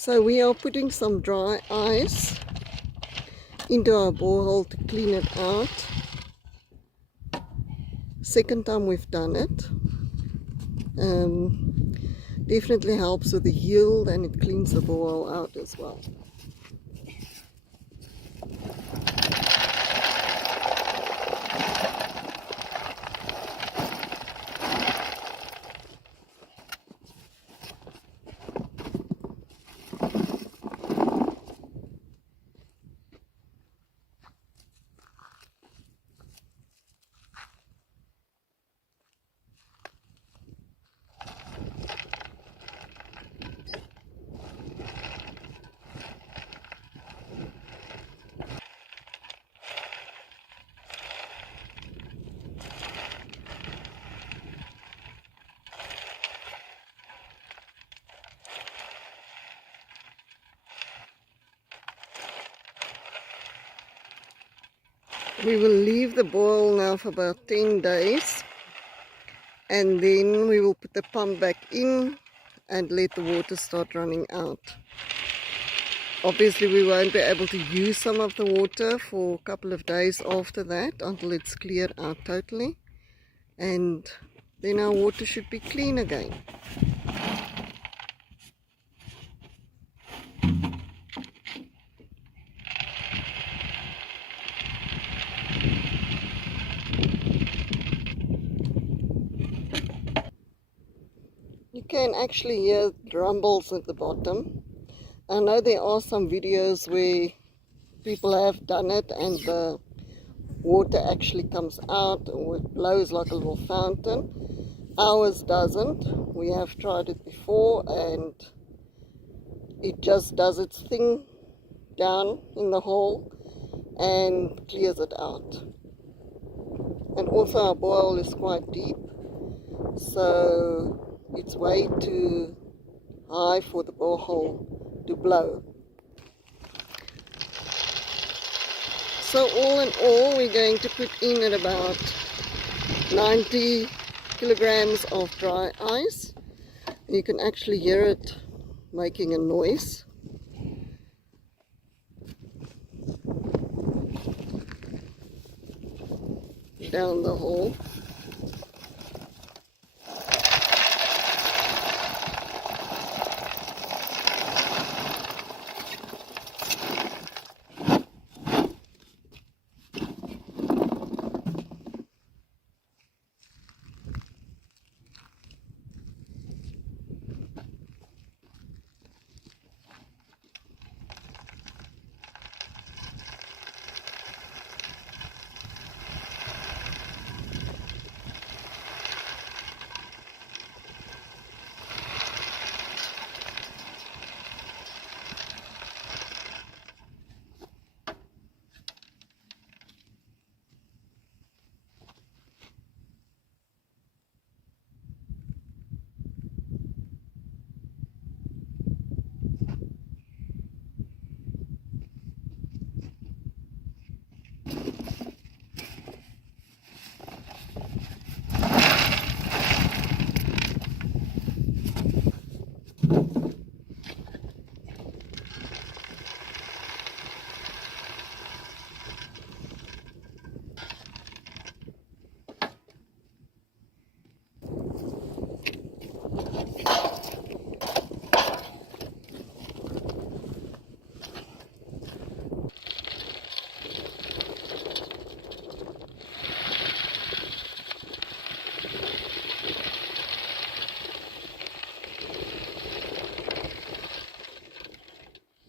So we are putting some dry ice into our borehole to clean it out. Second time we've done it. Definitely helps with the yield, and it cleans the borehole out as well. We will leave the boil now for about 10 days, and then we will put the pump back in and let the water start running out. Obviously we won't be able to use some of the water for a couple of days after that until it's cleared out totally, and then our water should be clean again. You can actually hear rumbles at the bottom. I know there are some videos where people have done it and the water actually comes out or it blows like a little fountain. Ours doesn't. We have tried it before and it just does its thing down in the hole and clears it out. And also our borehole is quite deep, so it's way too high for the borehole to blow. So all in all, we're going to put in at about 90 kilograms of dry ice. You can actually hear it making a noise. Down the hole.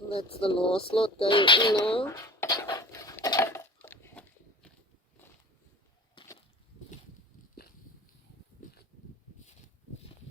That's the last lot going in now.